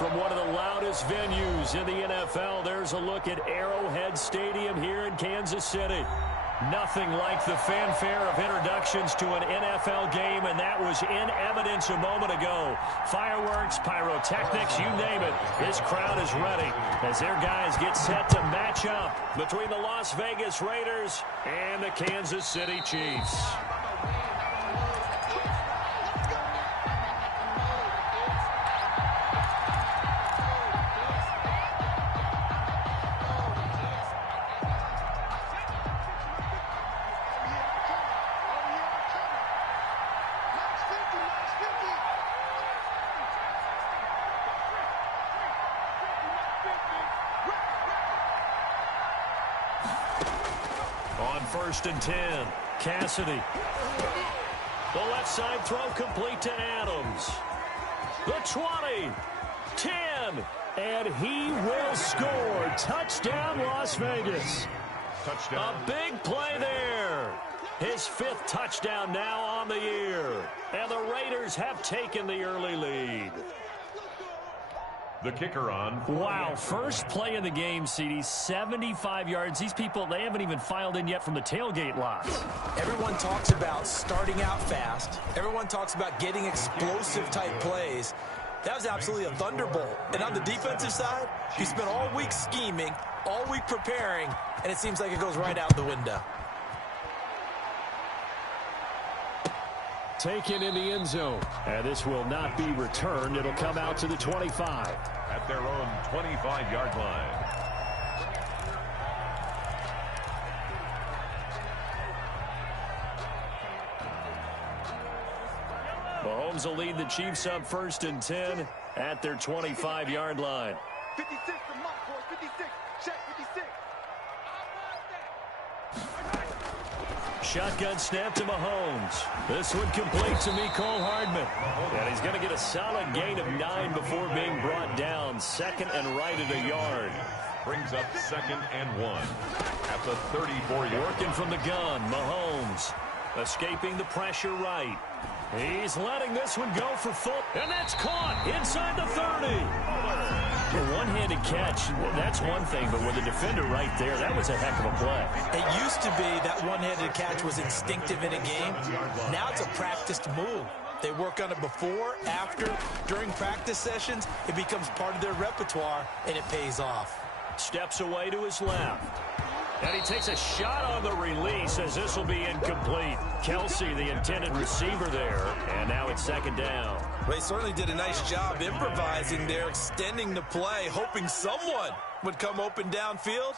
From one of the loudest venues in the NFL, there's a look at Arrowhead Stadium here in Kansas City. Nothing like the fanfare of introductions to an NFL game, and that was in evidence a moment ago. Fireworks, pyrotechnics, you name it. This crowd is ready as their guys get set to match up between the Las Vegas Raiders and the Kansas City Chiefs. On 1st and 10, Cassidy. The left side throw complete to Adams. The 20, 10, and he will score. Touchdown, Las Vegas. Touchdown. A big play there. His 5th touchdown now on the year. And the Raiders have taken the early lead. The kicker on. Wow, first play of the game, CD, 75 yards. These people, they haven't even filed in yet from the tailgate lots. Everyone talks about starting out fast. Everyone talks about getting explosive-type plays. That was absolutely a thunderbolt. And on the defensive side, you spent all week scheming, all week preparing, and it seems like it goes right out the window. Taken in the end zone. And this will not be returned. It'll come out to the 25. At their own 25-yard line. Mahomes will lead the Chiefs up 1st and 10 at their 25-yard line. 56 to Mark, 56. Check 56. Shotgun snap to Mahomes. This one complete to Mecole Hardman. And he's going to get a solid gain of 9 before being brought down. 2nd and right at a yard. Brings up 2nd and 1 at the 34-yard. Working from the gun, Mahomes. Escaping the pressure right. He's letting this one go for full. And that's caught inside the 30. A one-handed catch, that's one thing, but with the defender right there, that was a heck of a play. It used to be that one-handed catch was instinctive in a game. Now it's a practiced move. They work on it before, after, during practice sessions. It becomes part of their repertoire, and it pays off. Steps away to his left. And he takes a shot on the release as this will be incomplete. Kelsey, the intended receiver there, and now it's 2nd down. Well, he certainly did a nice job improvising there, extending the play, hoping someone would come open downfield,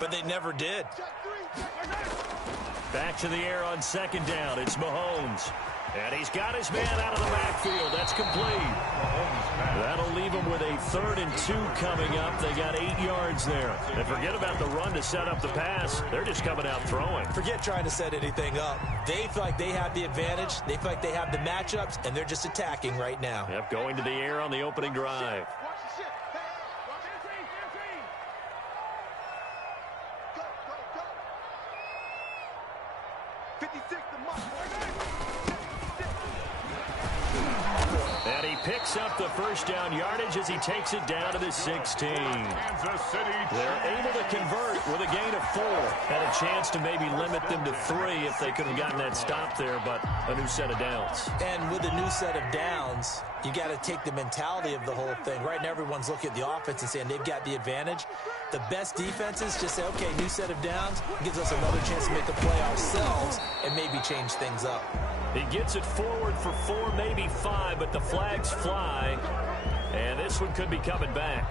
but they never did. Back to the air on 2nd down. It's Mahomes. And he's got his man out of the backfield. That's complete. That'll leave him with a 3rd and 2 coming up. They got 8 yards there. And forget about the run to set up the pass. They're just coming out throwing. Forget trying to set anything up. They feel like they have the advantage. They feel like they have the matchups, and they're just attacking right now. Yep, going to the air on the opening drive. And he picks up the 1st down yardage as he takes it down to the 16. Kansas City. They're able to convert with a gain of 4. Had a chance to maybe limit them to 3 if they could have gotten that stop there, but a new set of downs. And with a new set of downs, you got to take the mentality of the whole thing. Right now, everyone's looking at the offense and saying they've got the advantage. The best defenses just say, okay, new set of downs, gives us another chance to make a play ourselves and maybe change things up. He gets it forward for 4, maybe 5, but the flags fly. And this one could be coming back.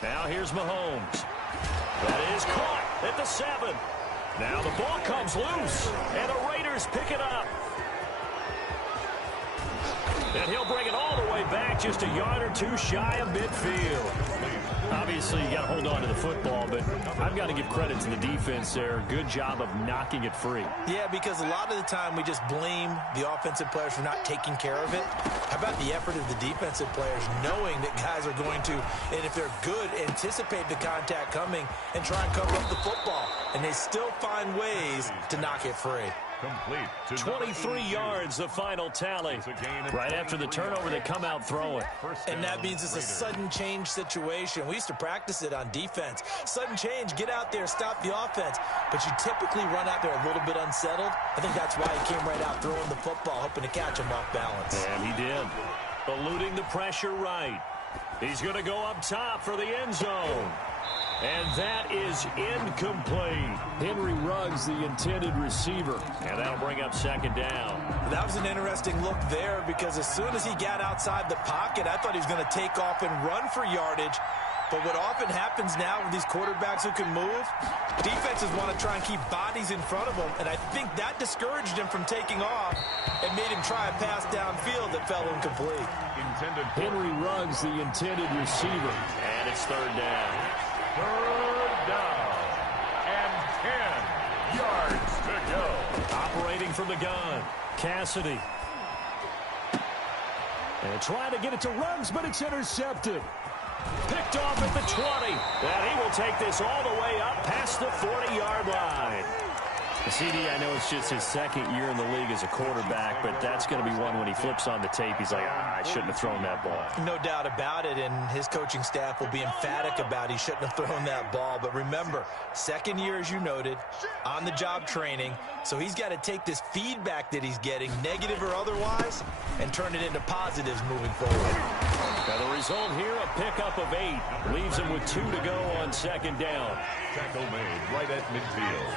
Now here's Mahomes. That is caught at the 7. Now the ball comes loose, and the Raiders pick it up. And he'll bring it all the way back, just a yard or 2 shy of midfield. Obviously, you got to hold on to the football, but I've got to give credit to the defense there. Good job of knocking it free. Yeah, because a lot of the time we just blame the offensive players for not taking care of it. How about the effort of the defensive players knowing that guys are going to, and if they're good, anticipate the contact coming and try and cover up the football. And they still find ways to knock it free. Complete. 23 yards, the final tally. Right after the turnover, they come out throwing. And that means it's a sudden change situation. We used to practice it on defense. Sudden change, get out there, stop the offense. But you typically run out there a little bit unsettled. I think that's why he came right out throwing the football, hoping to catch him off balance. And he did. Eluding the pressure right. He's going to go up top for the end zone. And that is incomplete. Henry Ruggs, the intended receiver. And that'll bring up second down. That was an interesting look there because as soon as he got outside the pocket, I thought he was going to take off and run for yardage. But what often happens now with these quarterbacks who can move, defenses want to try and keep bodies in front of them. And I think that discouraged him from taking off and made him try a pass downfield that fell incomplete. Henry Ruggs, the intended receiver. And it's third down. Third down and 10 yards to go. Operating from the gun, Cassidy. And trying to get it to Ruggs, but it's intercepted. Picked off at the 20. And he will take this all the way up past the 40-yard line. CD, I know it's just his second year in the league as a quarterback, but that's going to be one when he flips on the tape. He's like, I shouldn't have thrown that ball. No doubt about it, and his coaching staff will be emphatic about he shouldn't have thrown that ball. But remember, second year, as you noted, on-the-job training, so he's got to take this feedback that he's getting, negative or otherwise, and turn it into positives moving forward. Now the result here, a pickup of 8. Leaves him with 2 to go on second down. Tackle made right at midfield.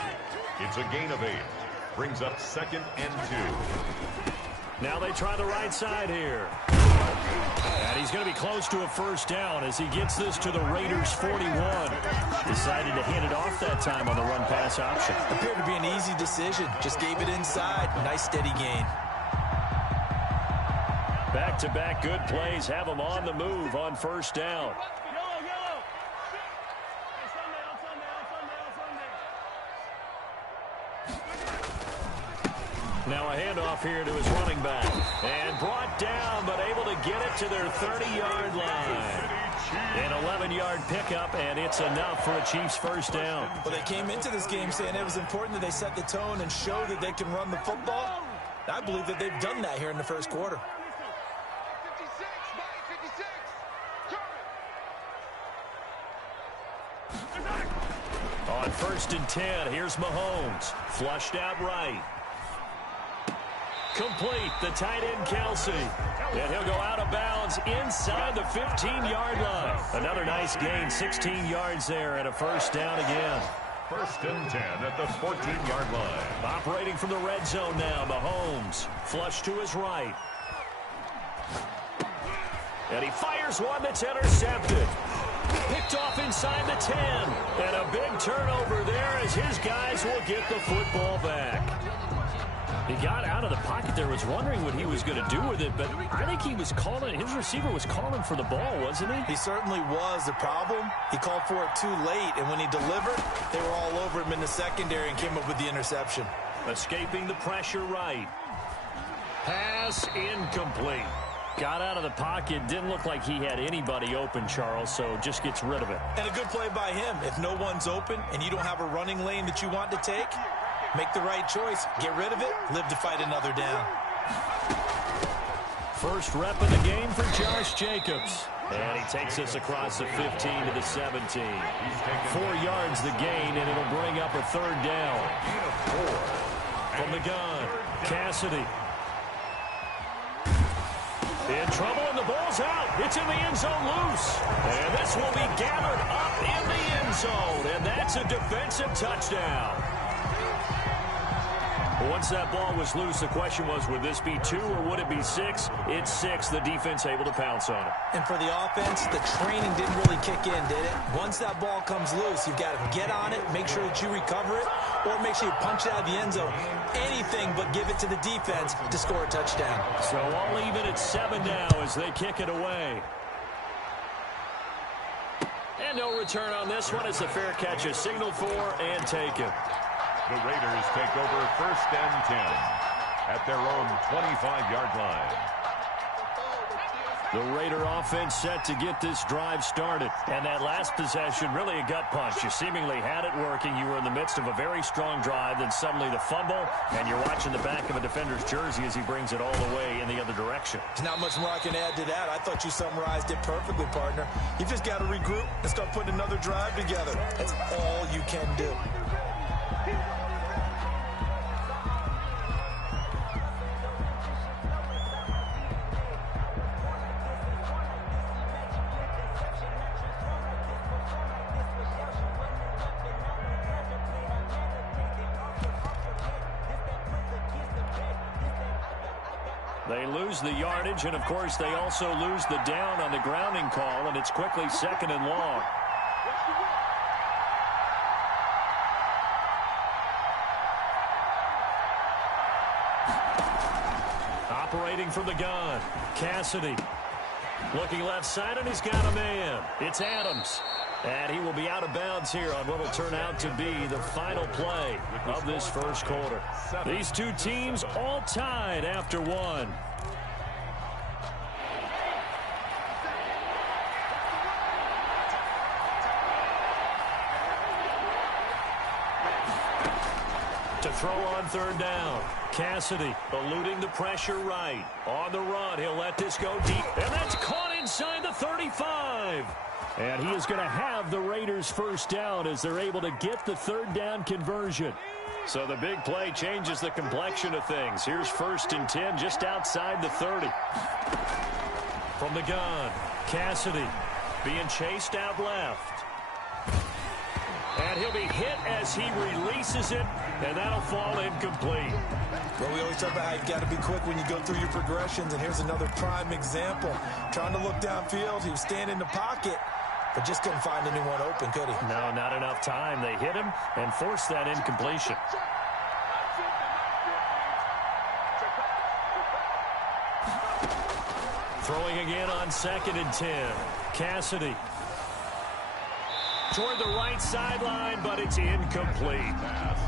It's a gain of 8. Brings up second and 2. Now they try the right side here. And he's going to be close to a first down as he gets this to the Raiders' 41. Decided to hand it off that time on the run-pass option. Appeared to be an easy decision. Just gave it inside. Nice steady gain. Back-to-back good plays have him on the move on first down. Now a handoff here to his running back. And brought down, but able to get it to their 30-yard line. An 11-yard pickup, and it's enough for a Chiefs first down. Well, they came into this game saying it was important that they set the tone and show that they can run the football. I believe that they've done that here in the first quarter. 56, On first and 10, here's Mahomes. Flushed out right. Complete, the tight end Kelsey. And he'll go out of bounds inside the 15-yard line. Another nice gain, 16 yards there, and a first down again. First and 10 at the 14-yard line. Operating from the red zone now, Mahomes. Flush to his right. And he fires one that's intercepted. Picked off inside the 10. And a big turnover there as his guys will get the football back. He got out of the pocket there, was wondering what he was going to do with it, but I think he was calling, his receiver was calling for the ball, wasn't he? He certainly was. The problem, he called for it too late, and when he delivered, they were all over him in the secondary and came up with the interception. Escaping the pressure right. Pass incomplete. Got out of the pocket, didn't look like he had anybody open, Charles, so just gets rid of it. And a good play by him. If no one's open and you don't have a running lane that you want to take, make the right choice. Get rid of it. Live to fight another down. First rep of the game for Josh Jacobs. And he takes us across the 15 to the 17. 4 yards the gain, and it'll bring up a third down. From the gun, Cassidy. In trouble, and the ball's out. It's in the end zone loose. And this will be gathered up in the end zone. And that's a defensive touchdown. Once that ball was loose, the question was, would this be 2 or would it be 6? It's 6. The defense able to pounce on it. And for the offense, the training didn't really kick in, did it? Once that ball comes loose, you've got to get on it, make sure that you recover it, or make sure you punch it out of the end zone. Anything but give it to the defense to score a touchdown. So all even at 7 now as they kick it away. And no return on this one as the fair catch is signaled for and taken. The Raiders take over 1st and 10 at their own 25-yard line. The Raider offense set to get this drive started. And that last possession, really a gut punch. You seemingly had it working. You were in the midst of a very strong drive. Then suddenly the fumble, and you're watching the back of a defender's jersey as he brings it all the way in the other direction. There's not much more I can add to that. I thought you summarized it perfectly, partner. You just got to regroup and start putting another drive together. That's all you can do. They lose the yardage, and, of course, they also lose the down on the grounding call, and it's quickly 2nd and long. Operating from the gun, Cassidy. Looking left side, and he's got a man. It's Adams. And he will be out of bounds here on what will turn out to be the final play of this first quarter. These two teams all tied after one. To throw on 3rd down. Cassidy eluding the pressure right. On the run, he'll let this go deep. And that's caught inside the 35. And he is going to have the Raiders first down as they're able to get the 3rd down conversion. So the big play changes the complexion of things. Here's 1st and 10 just outside the 30. From the gun, Cassidy being chased out left. And he'll be hit as he releases it, and that'll fall incomplete. Well, we always talk about how you've got to be quick when you go through your progressions, and here's another prime example. Trying to look downfield, he was standing in the pocket, but just couldn't find anyone open, could he? No, not enough time. They hit him and forced that incompletion. Throwing again on 2nd and 10. Cassidy. Toward the right sideline, but it's incomplete.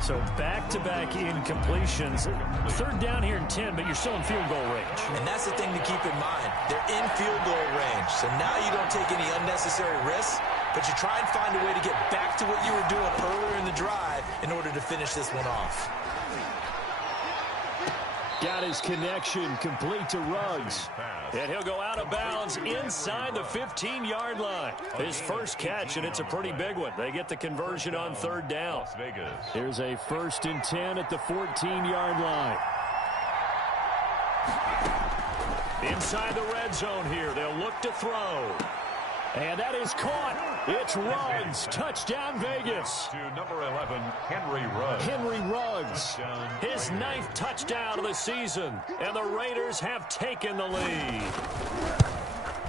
So back-to-back incompletions. 3rd down here in 10, but you're still in field goal range. And that's the thing to keep in mind. They're in field goal range. So now you don't take any unnecessary risks, but you try and find a way to get back to what you were doing earlier in the drive in order to finish this one off. Got his connection complete to Ruggs. And he'll go out of bounds inside the 15-yard line. His first catch, and it's a pretty big one. They get the conversion on 3rd down. Here's a 1st and 10 at the 14-yard line. Inside the red zone here. They'll look to throw. And that is caught. It's Ruggs. Touchdown, Vegas. To number 11, Henry Ruggs. Henry Ruggs. His 9th touchdown of the season. And the Raiders have taken the lead.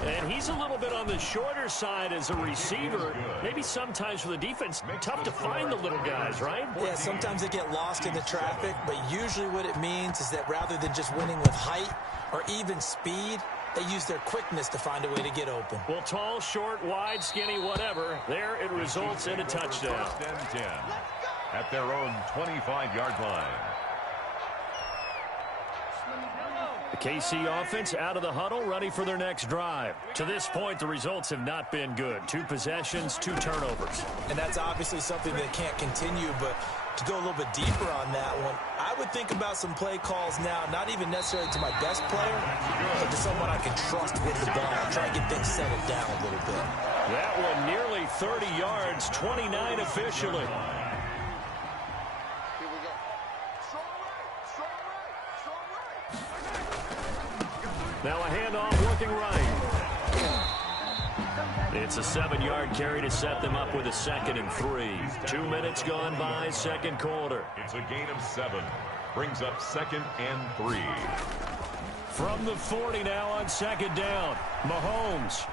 And he's a little bit on the shorter side as a receiver. Maybe sometimes for the defense, tough to find the little guys, right? Yeah, sometimes they get lost in the traffic, but usually what it means is that rather than just winning with height or even speed, they use their quickness to find a way to get open. Well, tall, short, wide, skinny, whatever. There it results in a touchdown. 1st and 10 at their own 25-yard line. The KC offense out of the huddle, ready for their next drive. To this point, the results have not been good. 2 possessions, 2 turnovers. And that's obviously something that can't continue, but to go a little bit deeper on that one, I would think about some play calls now, not even necessarily to my best player, but to someone I can trust with the ball. Try and get things settled down a little bit. That one nearly 30 yards, 29 officially. Now a handoff working right. It's a 7-yard carry to set them up with a 2nd and 3. 2 minutes gone by, 2nd quarter. It's a gain of 7. Brings up 2nd and 3. From the 40 now on 2nd down. Mahomes.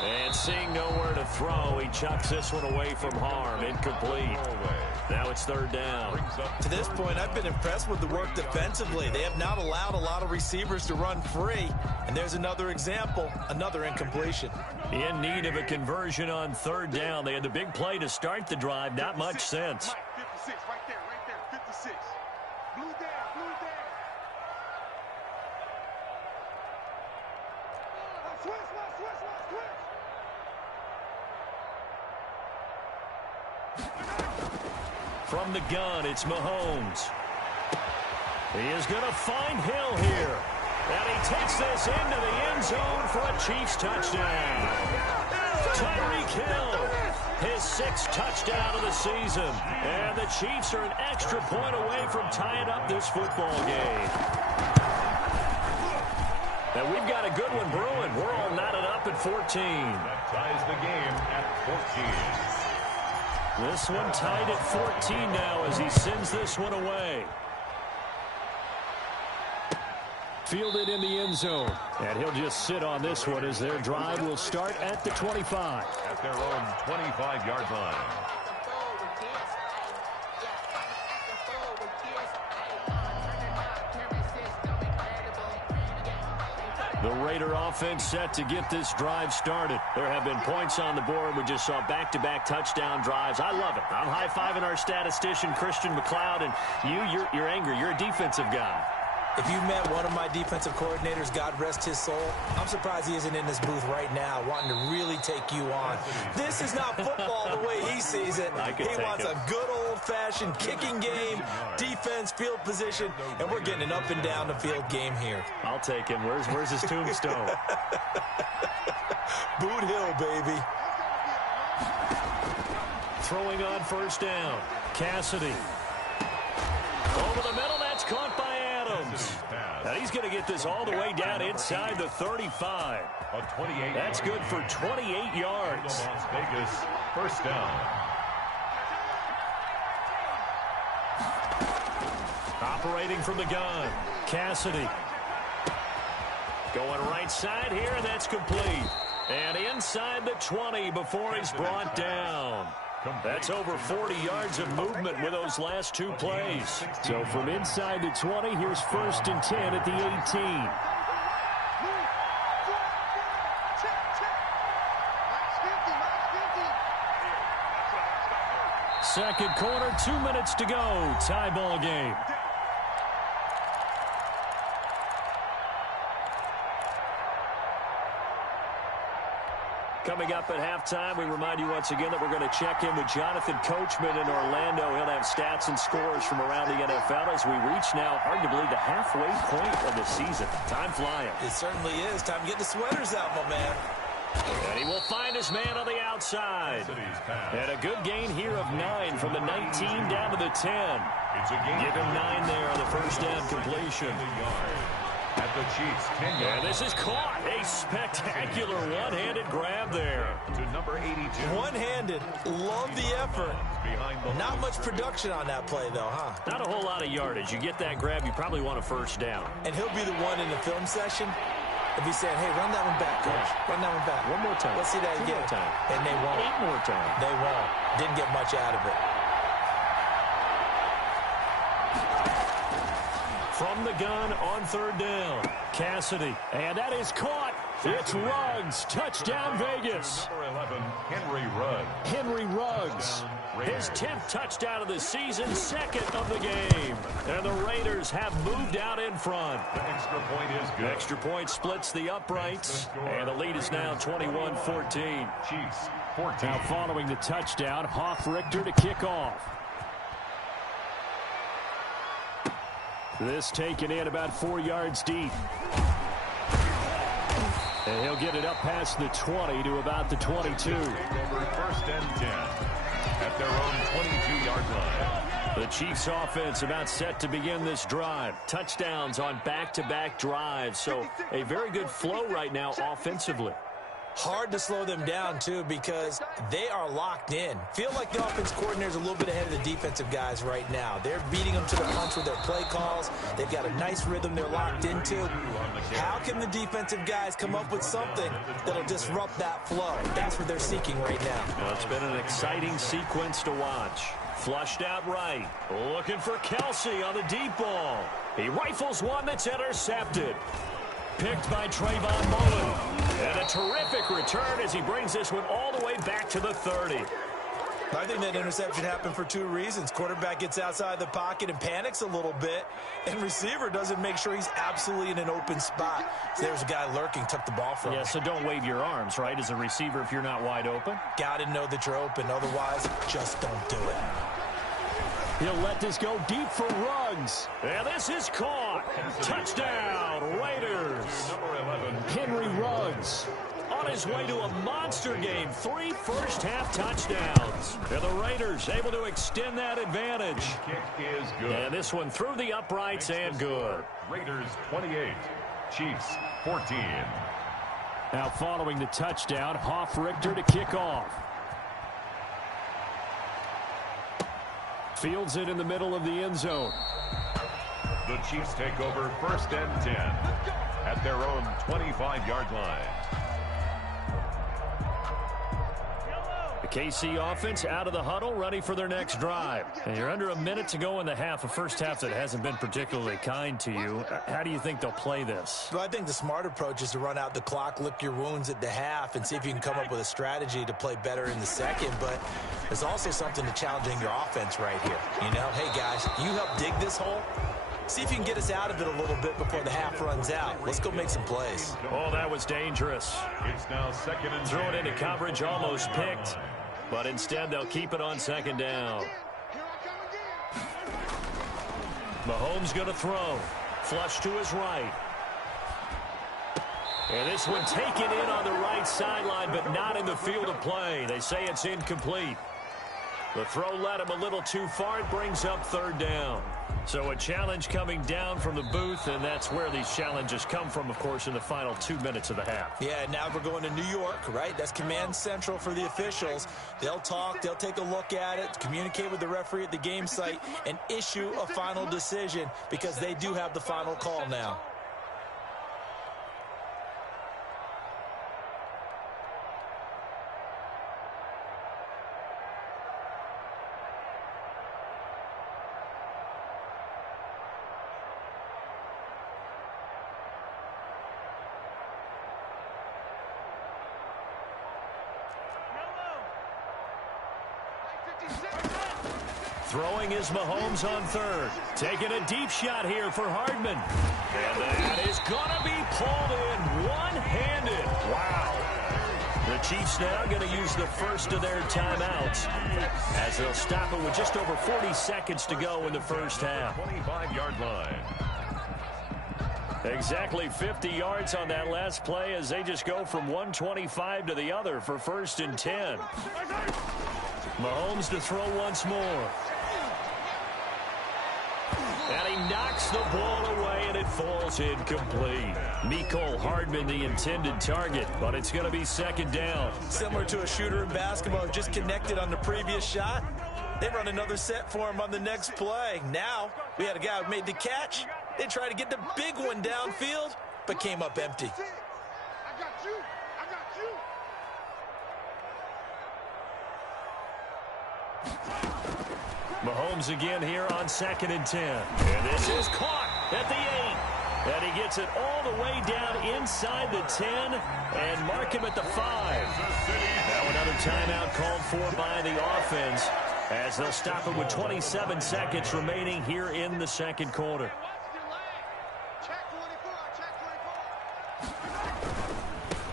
And seeing nowhere to throw, he chucks this one away from harm. Incomplete. Now it's third down. To this point, I've been impressed with the work defensively. They have not allowed a lot of receivers to run free. And there's another example, another incompletion. In need of a conversion on third down. They had the big play to start the drive. Not much sense. 56, right there, 56. Blue down, blue down. Switch. From the gun, it's Mahomes. He is going to find Hill here. And he takes this into the end zone for a Chiefs touchdown. Tyreek Hill, his 6th touchdown of the season. And the Chiefs are an extra point away from tying up this football game. And we've got a good one brewing. We're all knotted up at 14. That ties the game at 14. This one tied at 14 now as he sends this one away. Fielded in the end zone. And he'll just sit on this one as their drive will start at the 25. At their own 25-yard line. The Raider offense set to get this drive started. There have been points on the board. We just saw back-to-back touchdown drives. I love it. I'm high-fiving our statistician, Christian McLeod, and you're angry. You're a defensive guy. If you met one of my defensive coordinators, God rest his soul, I'm surprised he isn't in this booth right now wanting to really take you on. This is not football the way he sees it. He wants a good old-fashioned kicking game, defense, field position, and we're getting an up and down the field game here. I'll take him. Where's his tombstone? Boot Hill, baby. Throwing on first down. Cassidy. Over the middle, that's caught by Adams. Now he's going to get this all the way down inside the 35. That's good for 28 yards. Las Vegas, first down. Operating from the gun. Cassidy. Going right side here, and that's complete. And inside the 20 before he's brought down. That's over 40 yards of movement with those last 2 plays. So from inside the 20, here's 1st and 10 at the 18. Second quarter, 2 minutes to go. Tie ball game. Coming up at halftime, we remind you once again that we're going to check in with Jonathan Coachman in Orlando. He'll have stats and scores from around the NFL as we reach now, hard to believe, the halfway point of the season. Time flying. It certainly is. Time to get the sweaters out, my man. And he will find his man on the outside. And a good gain here of 9 from the 19 down to the 10. Give him 9 there on the first down completion. At the Chiefs, 10 yards. And this is caught. A spectacular one-handed grab there. To number 82. One-handed. Love the effort. Not much production on that play, though, huh? Not a whole lot of yardage. You get that grab, you probably want a first down. And he'll be the one in the film session if he's saying, hey, run that one back, coach. Run that one back. One more time. Let's see that again. 2 more time. And they won't. 8 more times. They won't. Didn't get much out of it. From the gun on third down. Cassidy. And that is caught. It's Ruggs. Touchdown, Vegas. Number 11, Henry Ruggs. Henry Ruggs. His 10th touchdown of the season, 2nd of the game. And the Raiders have moved out in front. The extra point is good. Extra point splits the uprights. And the lead is now 21-14. Chiefs, 14. Now following the touchdown, Hoff-Richter to kick off. This taken in about 4 yards deep. And he'll get it up past the 20 to about the 22. Over 1st and 10 at their own 22-yard line. The Chiefs offense about set to begin this drive. Touchdowns on back-to-back drives. So a very good flow right now offensively. Hard to slow them down, too, because they are locked in. Feel like the offense coordinator is a little bit ahead of the defensive guys right now. They're beating them to the punch with their play calls. They've got a nice rhythm they're locked into. How can the defensive guys come up with something that'll disrupt that flow? That's what they're seeking right now. Well, it's been an exciting sequence to watch. Flushed out right. Looking for Kelsey on the deep ball. He rifles one that's intercepted. Picked by Trayvon Mullen. And a terrific return as he brings this one all the way back to the 30. I think that interception happened for two reasons. Quarterback gets outside the pocket and panics a little bit, and receiver doesn't make sure he's absolutely in an open spot. So there's a guy lurking, took the ball from him. Yeah, so don't wave your arms, right, as a receiver if you're not wide open. Got to know that you're open. Otherwise, just don't do it. He'll let this go deep for Ruggs. And this is caught. Touchdown, Raiders. Henry Ruggs on his way to a monster game. 3 first-half touchdowns. And the Raiders able to extend that advantage. Kick is good. And this one through the uprights and good. Raiders 28, Chiefs 14. Now following the touchdown, Hoff-Richter to kick off. Fields it in the middle of the end zone. The Chiefs take over 1st and 10 at their own 25-yard line. The KC offense out of the huddle, ready for their next drive. And you're under a minute to go in the half, a first half that hasn't been particularly kind to you. How do you think they'll play this? Well, I think the smart approach is to run out the clock, lick your wounds at the half, and see if you can come up with a strategy to play better in the second. But there's also something to challenging your offense right here. You know, hey, guys, you help dig this hole. See if you can get us out of it a little bit before the half runs out. Let's go make some plays. Oh, that was dangerous. It's now 2nd and 10. Throw it into coverage, almost picked. But instead, they'll keep it on 2nd down. Mahomes going to throw. Flush to his right. And this one taken in on the right sideline, but not in the field of play. They say it's incomplete. The throw led him a little too far. It brings up 3rd down. So a challenge coming down from the booth, and that's where these challenges come from, of course, in the final 2 minutes of the half. Yeah, now we're going to New York, right? That's command central for the officials. They'll talk, they'll take a look at it, communicate with the referee at the game site, and issue a final decision because they do have the final call now. Throwing is Mahomes on 3rd. Taking a deep shot here for Hardman. And that is going to be pulled in one-handed. Wow. The Chiefs now going to use the first of their timeouts as they'll stop it with just over 40 seconds to go in the first half. 25-yard line. Exactly 50 yards on that last play as they just go from 125 to the other for 1st and 10. Mahomes to throw once more. And he knocks the ball away, and it falls incomplete. Mecole Hardman, the intended target, but it's going to be 2nd down. Similar to a shooter in basketball who just connected on the previous shot. They run another set for him on the next play. Now, we had a guy who made the catch. They tried to get the big one downfield, but came up empty. I got you. I got you. Mahomes again here on 2nd and 10. And this is caught at the 8. And he gets it all the way down inside the 10 and mark him at the 5. Now another timeout called for by the offense as they'll stop it with 27 seconds remaining here in the 2nd quarter.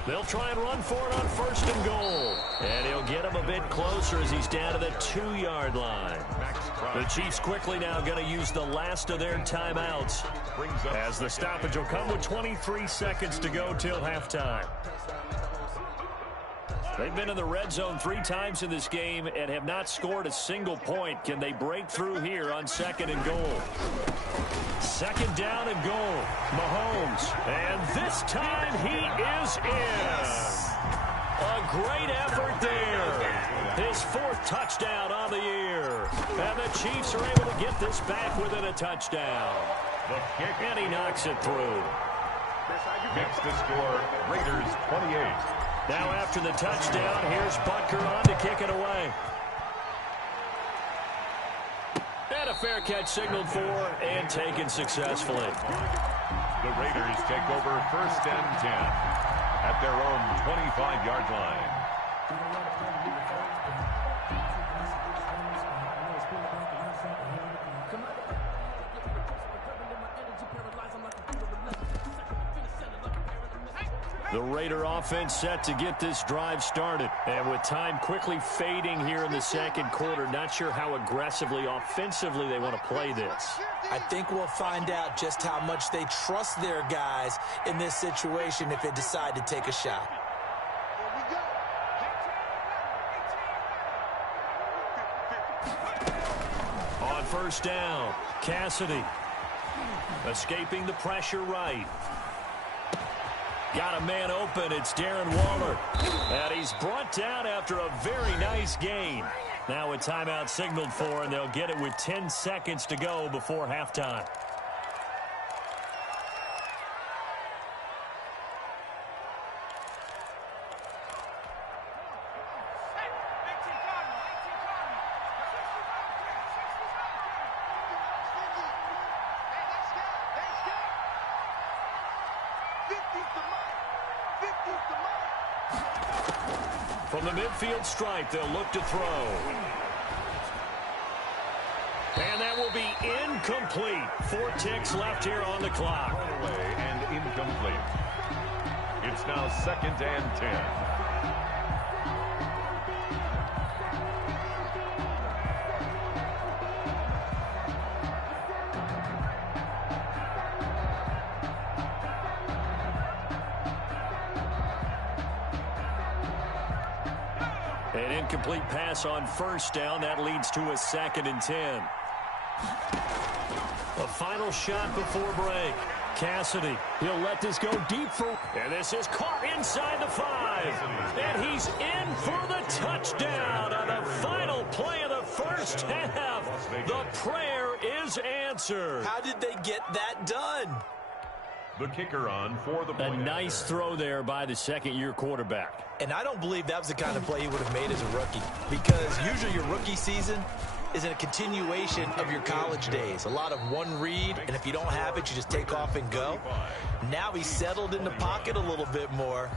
They'll try and run for it on 1st and goal. And he'll get him a bit closer as he's down to the 2-yard line. The Chiefs quickly now going to use the last of their timeouts as the stoppage will come with 23 seconds to go till halftime. They've been in the red zone 3 times in this game and have not scored a single point. Can they break through here on 2nd and goal? 2nd down and goal. Mahomes. And this time he is in. A great effort there. His 4th touchdown on the year. And the Chiefs are able to get this back within a touchdown. And he knocks it through. Makes the score Raiders 28. Now after the touchdown, here's Butker on to kick it away. And a fair catch signaled for and taken successfully. The Raiders take over 1st and 10 at their own 25-yard line. The Raider offense set to get this drive started. And with time quickly fading here in the 2nd quarter, not sure how aggressively, offensively they want to play this. I think we'll find out just how much they trust their guys in this situation if they decide to take a shot. On 1st down, Cassidy escaping the pressure right. Got a man open. It's Darren Waller. And he's brought down after a very nice gain. Now a timeout signaled for, and they'll get it with 10 seconds to go before halftime. From the midfield stripe, they'll look to throw. And that will be incomplete. 4 ticks left here on the clock. Away and incomplete. It's now 2nd and 10. An incomplete pass on 1st down. That leads to a 2nd and 10. A final shot before break. Cassidy, he'll let this go deep for... And this is caught inside the 5. And he's in for the touchdown on the final play of the 1st half. The prayer is answered. How did they get that done? The kicker on for the point. A nice throw there by the 2nd-year quarterback. And I don't believe that was the kind of play he would have made as a rookie, because usually your rookie season is in a continuation of your college days. A lot of one read, and if you don't have it, you just take off and go. Now he's settled in the pocket a little bit more,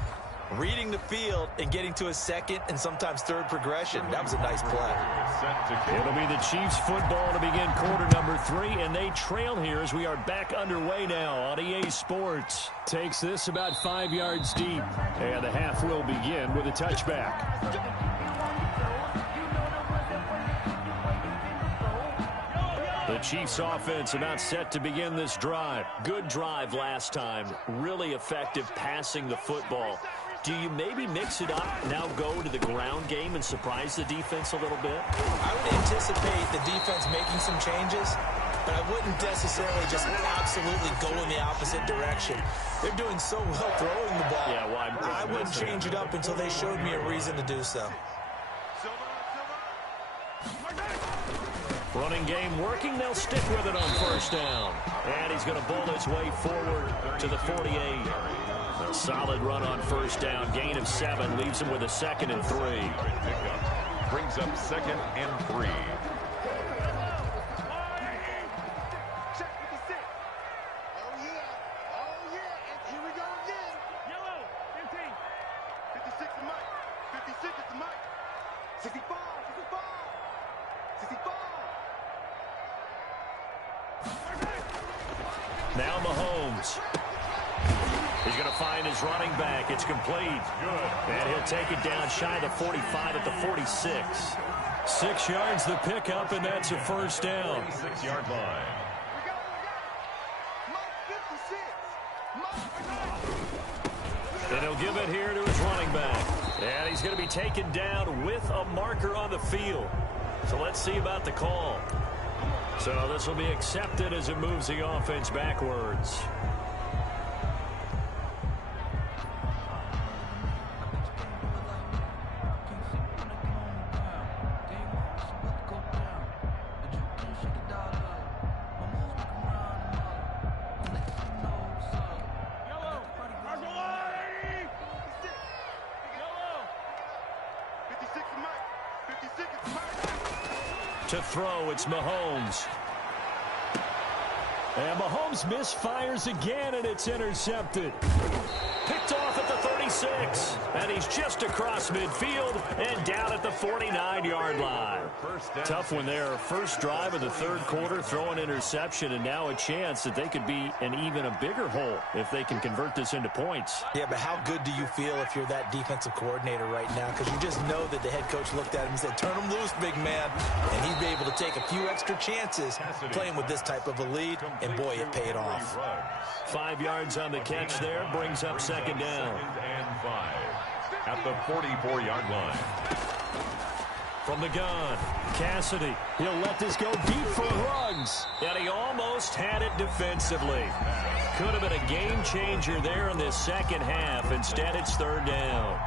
reading the field and getting to a 2nd and sometimes 3rd progression. That was a nice play. It'll be the Chiefs football to begin quarter number 3, and they trail here as we are back underway now on EA Sports. Takes this about 5 yards deep, and the half will begin with a touchback. The Chiefs offense about set to begin this drive. Good drive last time. Really effective passing the football. Do you maybe mix it up, now go to the ground game and surprise the defense a little bit? I would anticipate the defense making some changes, but I wouldn't necessarily just absolutely go in the opposite direction. They're doing so well throwing the ball. Yeah, well, I wouldn't change it up until they showed me a reason to do so. Running game working. They'll stick with it on 1st down. And he's going to bowl his way forward to the 48. A solid run on 1st down. Gain of 7 leaves him with a 2nd and 3. Brings up 2nd and 3. Check 56. Oh, yeah. Oh, yeah. And here we go again. Yellow, 15. 56 to Mike. 56 to Mike. 65. 65. 65. Now Mahomes. He's going to find his running back. It's complete. Good. And he'll take it down shy of the 45 at the 46. 6 yards the pickup, and that's a 1st down. 46-yard line. And he'll give it here to his running back. And he's going to be taken down with a marker on the field. So let's see about the call. So this will be accepted as it moves the offense backwards. To throw, it's Mahomes. And Mahomes misfires again, and it's intercepted. Picked off at the 36. And he's just across midfield and down at the 49-yard line. Tough one there. First drive of the third quarter, throw an interception, and now a chance that they could be in even a bigger hole if they can convert this into points. Yeah, but how good do you feel if you're that defensive coordinator right now? Because you just know that the head coach looked at him and said, turn him loose, big man. And he'd be able to take a few extra chances playing with this type of a lead, and boy, it paid off. 5 yards on the catch there, brings up second down. And 5 at the 44-yard line. From the gun, Cassidy. He'll let this go deep for Ruggs. And he almost had it defensively. Could have been a game changer there in this second half. Instead, it's third down.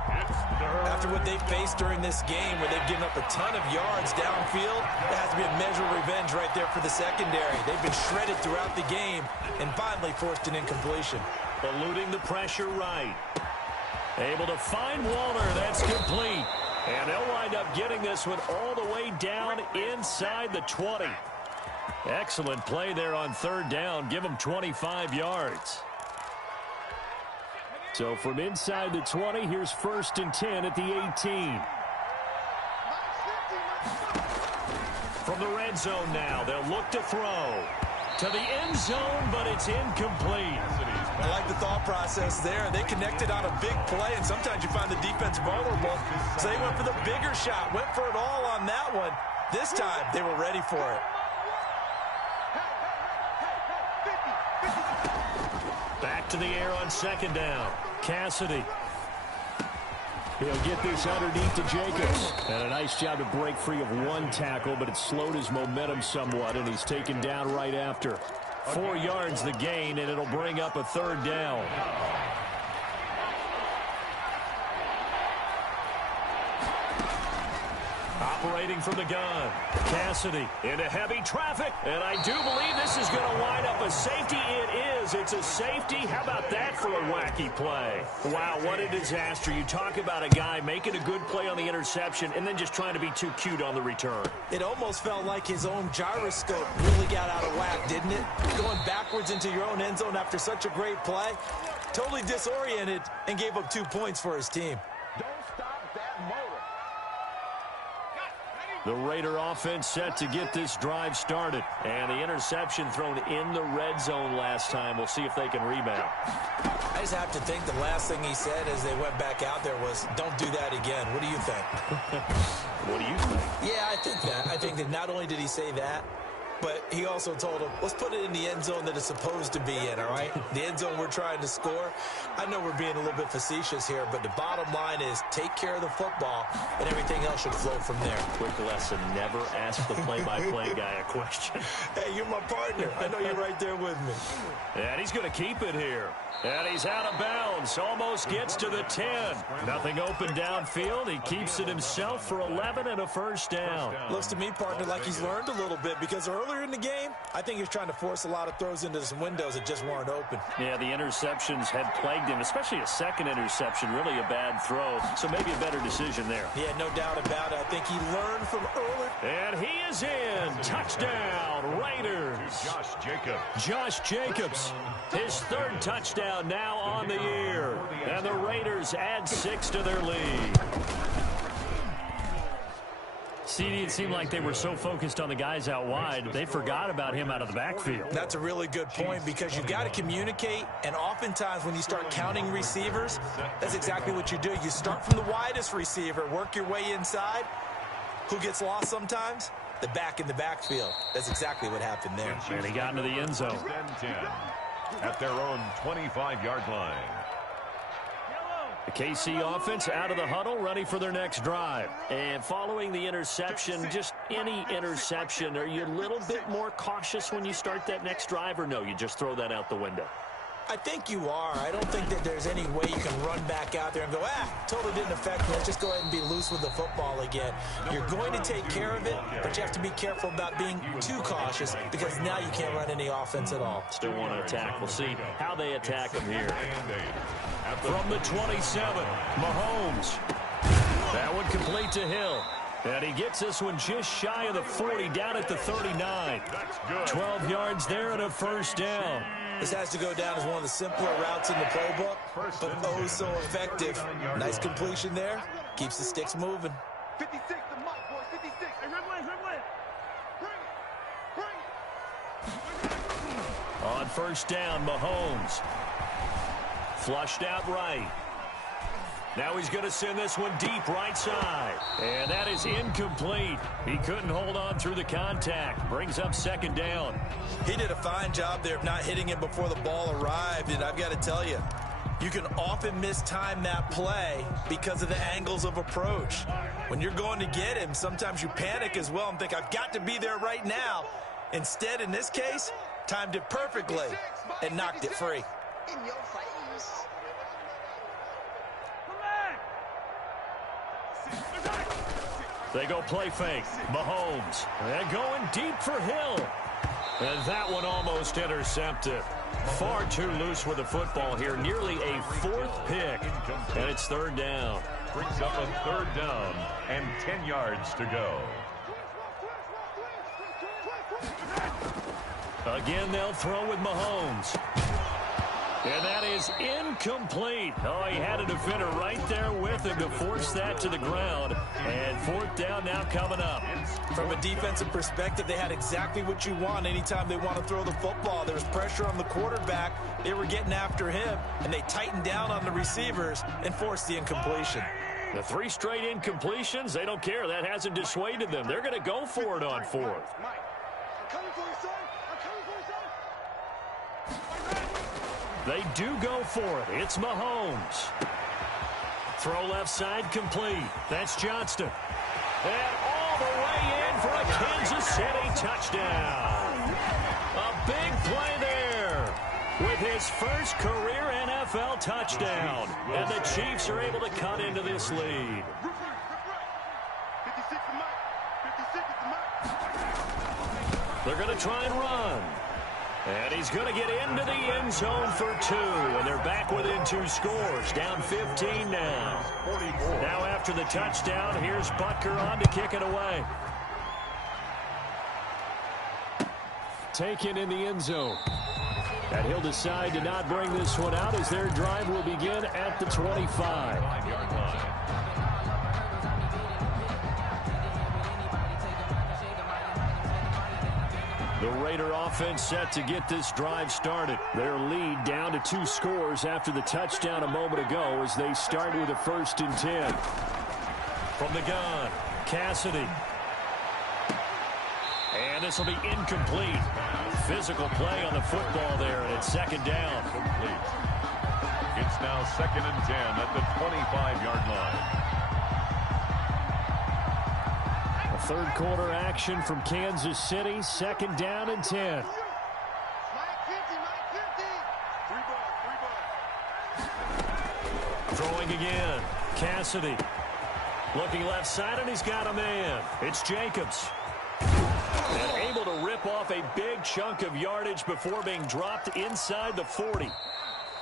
After what they faced during this game, where they've given up a ton of yards downfield, there has to be a measure of revenge right there for the secondary. They've been shredded throughout the game and finally forced an incompletion. Eluding the pressure right. Able to find Walter. That's complete. And they'll wind up getting this one all the way down inside the 20. Excellent play there on third down. Give them 25 yards. So from inside the 20, here's 1st and 10 at the 18. From the red zone now, they'll look to throw. To the end zone, but it's incomplete. I like the thought process there. They connected on a big play, and sometimes you find the defense vulnerable. So they went for the bigger shot, went for it all on that one. This time, they were ready for it. Back to the air on second down. Cassidy. He'll get this underneath to Jacobs. And a nice job to break free of one tackle, but it slowed his momentum somewhat, and he's taken down right after. 4 yards the gain, and it'll bring up a third down. Operating from the gun. Cassidy into heavy traffic. And I do believe this is going to wind up a safety. It is. It's a safety. How about that for a wacky play? Wow, what a disaster. You talk about a guy making a good play on the interception and then just trying to be too cute on the return. It almost felt like his own gyroscope really got out of whack, didn't it? Going backwards into your own end zone after such a great play. Totally disoriented and gave up 2 points for his team. Don't stop that motor. The Raider offense set to get this drive started. And the interception thrown in the red zone last time. We'll see if they can rebound. I just have to think the last thing he said as they went back out there was, don't do that again. What do you think? What do you think? Yeah, I think that. I think that not only did he say that, but he also told him, let's put it in the end zone that it's supposed to be in, all right? The end zone we're trying to score. I know we're being a little bit facetious here, but the bottom line is take care of the football, and everything else should flow from there. Quick lesson, never ask the play-by-play guy a question. Hey, you're my partner. I know you're right there with me. And he's going to keep it here. And he's out of bounds. Almost gets to the 10. Nothing open downfield. He keeps it himself for 11 and a first down. Looks to me, partner, like he's learned a little bit because earlier in the game, I think he was trying to force a lot of throws into some windows that just weren't open. Yeah, the interceptions had plagued him, especially a second interception. Really a bad throw. So maybe a better decision there. Yeah, no doubt about it. I think he learned from earlier. And he is in. Touchdown, Raiders. Josh Jacobs. His third touchdown now on the year. And the Raiders add 6 to their lead. CD, it seemed like they were so focused on the guys out wide, they forgot about him out of the backfield. That's a really good point because you've got to communicate, and oftentimes when you start counting receivers, that's exactly what you do. You start from the widest receiver, work your way inside. Who gets lost sometimes? The back in the backfield. That's exactly what happened there. And he got into the end zone. At their own 25-yard line. The KC offense out of the huddle, ready for their next drive. And following the interception, just any interception, are you a little bit more cautious when you start that next drive, or no, you just throw that out the window? I think you are. I don't think that there's any way you can run back out there and go, totally didn't affect me. Let's just go ahead and be loose with the football again. You're going to take care of it, but you have to be careful about being too cautious because now you can't run any offense at all. Still want to attack. We'll see how they attack him here. From the 27, Mahomes. That one complete to Hill. And he gets this one just shy of the 40, down at the 39. 12 yards there and a first down. This has to go down as one of the simpler routes in the playbook, but oh so effective. Nice completion there. Keeps the sticks moving. 56 to Mike, boys. 56. Hey, red way. Bring it. On first down, Mahomes. Flushed out right. Now he's going to send this one deep right side. And that is incomplete. He couldn't hold on through the contact. Brings up second down. He did a fine job there of not hitting him before the ball arrived. And I've got to tell you, you can often mistime that play because of the angles of approach. When you're going to get him, sometimes you panic as well and think, I've got to be there right now. Instead, in this case, timed it perfectly and knocked it free. In your face. They go play fake. Mahomes. And going deep for Hill. And that one almost intercepted. Far too loose with the football here. Nearly a fourth pick. And it's third down. Brings up a third down and 10 yards to go. Again, they'll throw with Mahomes. And that is incomplete. Oh, he had a defender right there with him to force that to the ground. And fourth down now coming up. From a defensive perspective, they had exactly what you want anytime they want to throw the football. There was pressure on the quarterback. They were getting after him, and they tightened down on the receivers and forced the incompletion. The 3 straight incompletions, they don't care. That hasn't dissuaded them. They're going to go for it on fourth. Mike, I'm coming for you, son. I'm coming for you, son. They do go for it. It's Mahomes. Throw left side complete. That's Johnston. And all the way in for a Kansas City touchdown. A big play there with his first career NFL touchdown. And the Chiefs are able to cut into this lead. 56 to Mike. 56 to Mike. They're going to try and run. And he's going to get into the end zone for 2. And they're back within 2 scores. Down 15 now. Now after the touchdown, here's Butker on to kick it away. Taken in the end zone. And he'll decide to not bring this one out as their drive will begin at the 25. The Raider offense set to get this drive started. Their lead down to 2 scores after the touchdown a moment ago as they start with a 1st and 10. From the gun, Cassidy. And this will be incomplete. Physical play on the football there, and it's second down. Complete. It's now 2nd and 10 at the 25-yard line. Third quarter action from Kansas City. 2nd down and 10. Mike 50, Mike 50. 3 balls. Throwing again. Cassidy. Looking left side, and he's got a man. It's Jacobs. And able to rip off a big chunk of yardage before being dropped inside the 40.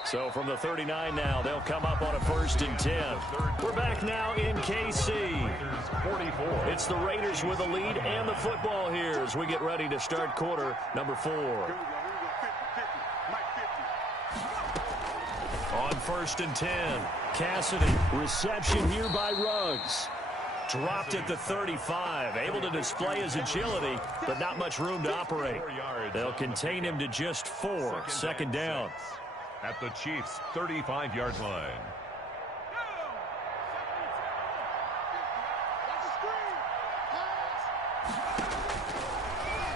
So from the 39 now, they'll come up on a 1st and 10. We're back now in KC. It's the Raiders with the lead and the football here as we get ready to start quarter number 4. Here we go. 50, Mike 50. On 1st and 10, Cassidy. Reception here by Ruggs. Dropped at the 35. Able to display his agility, but not much room to operate. They'll contain him to just 4. 2nd down. At the Chiefs' 35-yard line.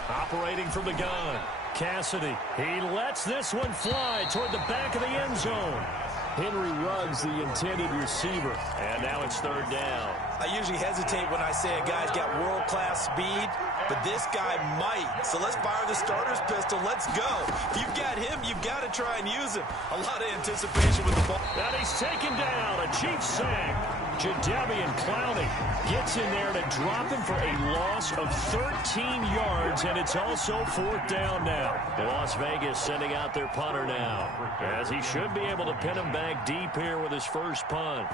Operating from the gun, Cassidy. He lets this one fly toward the back of the end zone. Henry Ruggs, the intended receiver. And now it's 3rd down. I usually hesitate when I say a guy's got world-class speed, but this guy might. So let's fire the starter's pistol. Let's go. If you've got him, you've got to try and use him. A lot of anticipation with the ball. And he's taken down. A Chiefs sack. Jadeveon Clowney gets in there to drop him for a loss of 13 yards, and it's also 4th down now. Las Vegas sending out their punter now, as he should be able to pin him back deep here with his first punt.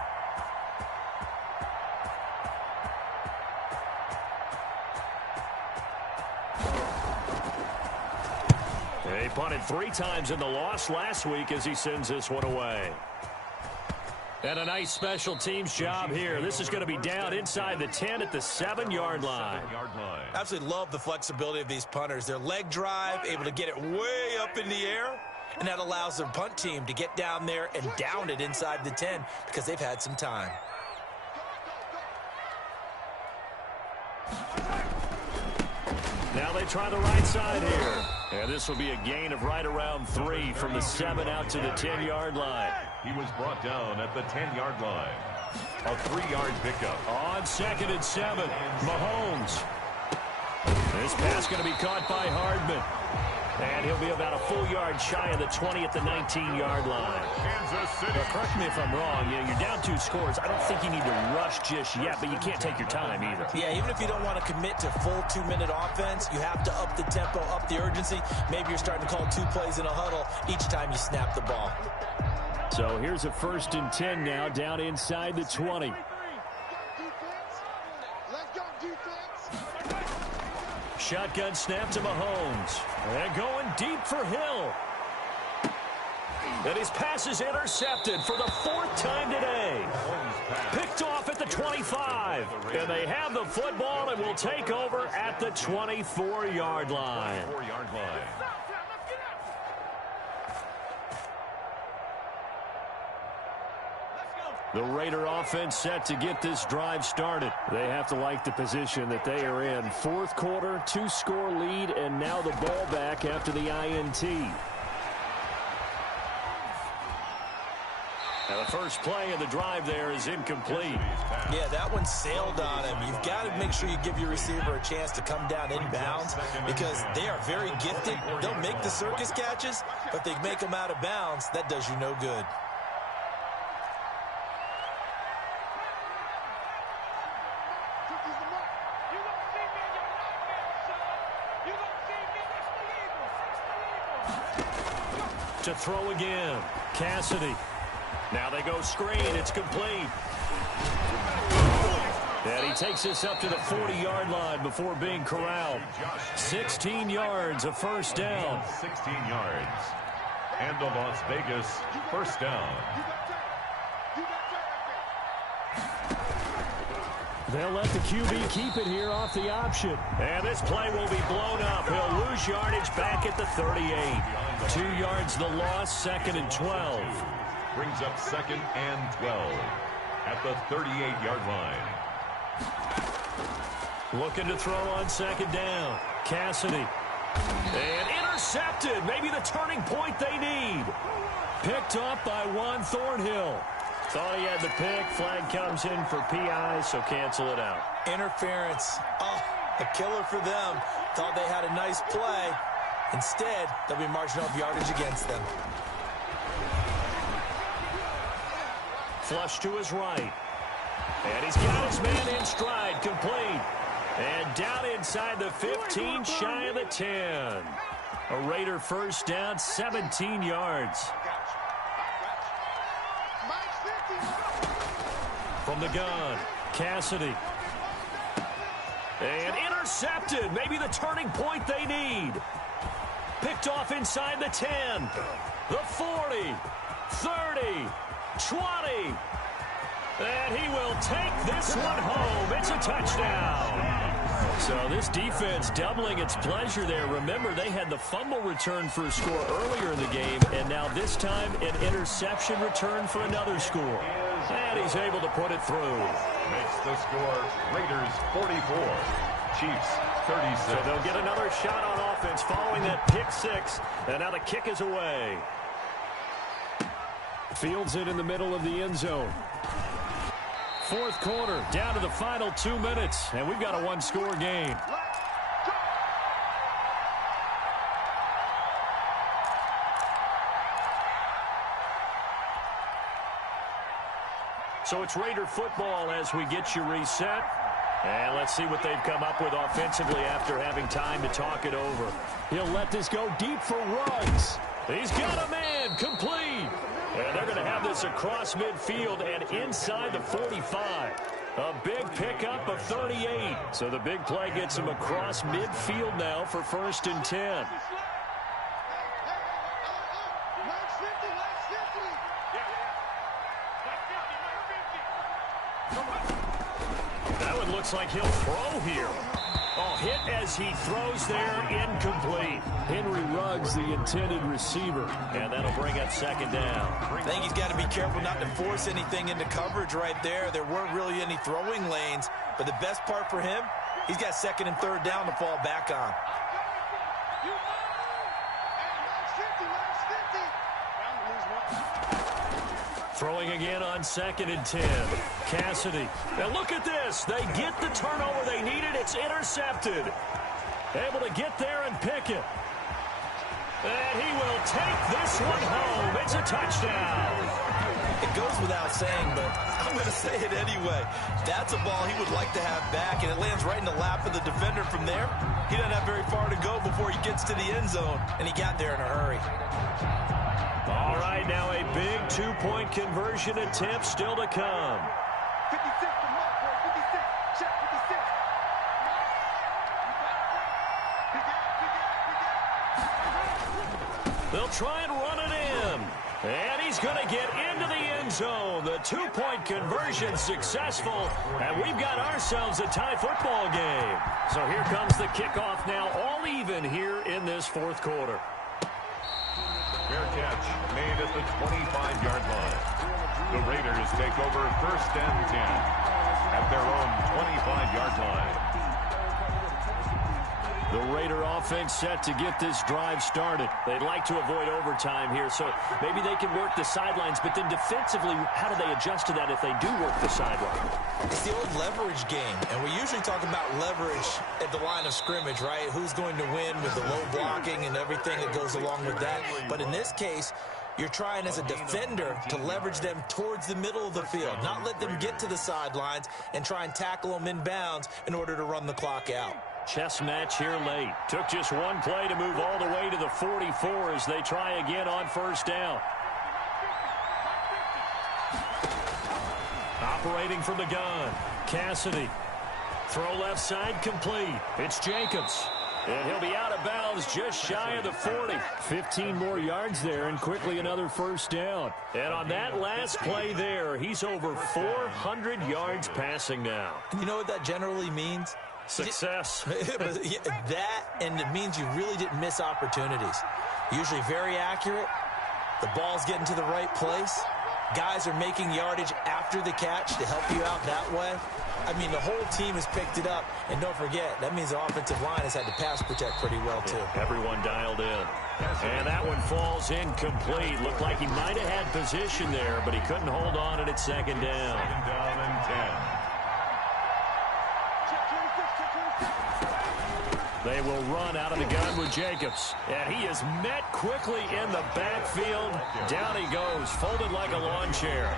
They punted 3 times in the loss last week as he sends this one away. And a nice special teams job here. This is going to be down inside the 10 at the 7-yard line. Absolutely love the flexibility of these punters. Their leg drive, able to get it way up in the air, and that allows their punt team to get down there and down it inside the 10 because they've had some time. Now they try the right side here. And this will be a gain of right around 3 from the 7 out to the 10-yard line. He was brought down at the 10-yard line. A 3-yard pickup. On 2nd and 7, Mahomes. This pass going to be caught by Hardman. And he'll be about a full yard shy of the 20 at the 19-yard line. Kansas City. Now, correct me if I'm wrong. You're down 2 scores. I don't think you need to rush just yet, but you can't take your time either. Yeah, even if you don't want to commit to full 2-minute offense, you have to up the tempo, up the urgency. Maybe you're starting to call 2 plays in a huddle each time you snap the ball. So here's a 1st and 10 now, down inside the 20. Shotgun snap to Mahomes. And going deep for Hill. And his pass is intercepted for the 4th time today. Picked off at the 25. And they have the football and will take over at the 24-yard line. The Raider offense set to get this drive started. They have to like the position that they are in. 4th quarter, 2-score lead, and now the ball back after the INT. Now the first play of the drive there is incomplete. Yeah, that one sailed on him. You've got to make sure you give your receiver a chance to come down inbounds because they are very gifted. They'll make the circus catches, but they make them out of bounds. That does you no good. To throw again. Cassidy. Now they go screen. It's complete. And he takes this up to the 40-yard line before being corralled. 16 yards, a 1st down. 16 yards. And the Las Vegas 1st down. They'll let the QB keep it here off the option. And this play will be blown up. He'll lose yardage back at the 38. 2 yards the loss, 2nd and 12. Brings up 2nd and 12 at the 38-yard line. Looking to throw on 2nd down. Cassidy. And intercepted. Maybe the turning point they need. Picked off by Juan Thornhill. Thought he had the pick. Flag comes in for PI, so cancel it out. Interference. Oh, a killer for them. Thought they had a nice play. Instead, they'll be marching off yardage against them. Flush to his right. And he's got his man in stride, complete. And down inside the 15, shy of the 10. A Raider 1st down, 17 yards. From the gun, Cassidy. And intercepted. Maybe the turning point they need. Picked off inside the 10. The 40. 30. 20. And he will take this one home. It's a touchdown. So this defense doubling its pleasure there. Remember, they had the fumble return for a score earlier in the game, and now this time an interception return for another score. And he's able to put it through. Makes the score Raiders 44, Chiefs 36. So they'll get another shot on offense following that pick 6, and now the kick is away. Fields it in the middle of the end zone. 4th quarter, down to the final 2 minutes, and we've got a 1-score game. So it's Raider football as we get you reset. And let's see what they've come up with offensively after having time to talk it over. He'll let this go deep for Ruggs. He's got a man, complete. And they're going to have this across midfield and inside the 45. A big pickup of 38. So the big play gets him across midfield now for 1st and 10. That one looks like he'll throw here. Oh, hit as he throws there, incomplete. Henry Ruggs, the intended receiver, and that'll bring up second down. I think he's got to be careful not to force anything into coverage right there. There weren't really any throwing lanes, but the best part for him, he's got second and third down to fall back on. Throwing again on 2nd and 10. Cassidy. Now look at this. They get the turnover they needed. It's intercepted. Able to get there and pick it. And he will take this one home. It's a touchdown. It goes without saying, but I'm going to say it anyway. That's a ball he would like to have back, and it lands right in the lap of the defender from there. He doesn't have very far to go before he gets to the end zone, and he got there in a hurry. All right, now a big two-point conversion attempt still to come. 56 to Mark, 56. Check 56. They'll try and run it in. And he's going to get into the end zone. The two-point conversion successful. And we've got ourselves a tie football game. So here comes the kickoff now, all even here in this fourth quarter. Fair catch made at the 25-yard line. The Raiders take over 1st and 10 at their own 25-yard line. The Raider offense set to get this drive started. They'd like to avoid overtime here, so maybe they can work the sidelines, but then defensively, how do they adjust to that if they do work the sideline? It's the old leverage game, and we usually talk about leverage at the line of scrimmage, right? Who's going to win with the low blocking and everything that goes along with that. But in this case, you're trying as a defender to leverage them towards the middle of the field, not let them get to the sidelines and try and tackle them in bounds in order to run the clock out. Chess match here late. Took just one play to move all the way to the 44 as they try again on 1st down. Operating from the gun, Cassidy. Throw left side complete. It's Jacobs. And he'll be out of bounds just shy of the 40. 15 more yards there and quickly another 1st down. And on that last play there, he's over 400 yards passing now. You know what that generally means? Success. That, and it means you really didn't miss opportunities. Usually very accurate. The ball's getting to the right place. Guys are making yardage after the catch to help you out that way. I mean, the whole team has picked it up. And don't forget, that means the offensive line has had to pass protect pretty well, too. Everyone dialed in. And that one falls incomplete. Looked like he might have had position there, but he couldn't hold on at 2nd down. 2nd down and 10. They will run out of the gun with Jacobs. And he is met quickly in the backfield. Down he goes, folded like a lawn chair.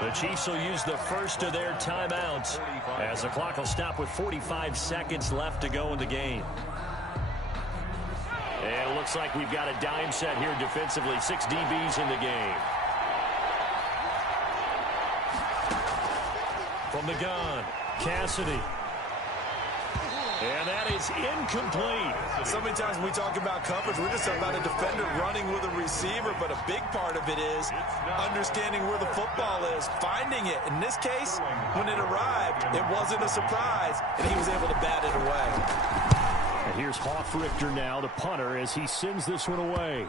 The Chiefs will use the first of their timeouts as the clock will stop with 45 seconds left to go in the game. And it looks like we've got a dime set here defensively. 6 DBs in the game. From the gun, Cassidy. And that is incomplete. So many times when we talk about coverage, we're just about a defender running with a receiver, but a big part of it is understanding where the football is, finding it. In this case, when it arrived, it wasn't a surprise, and he was able to bat it away. And here's Hoffrichter now, the punter, as he sends this one away.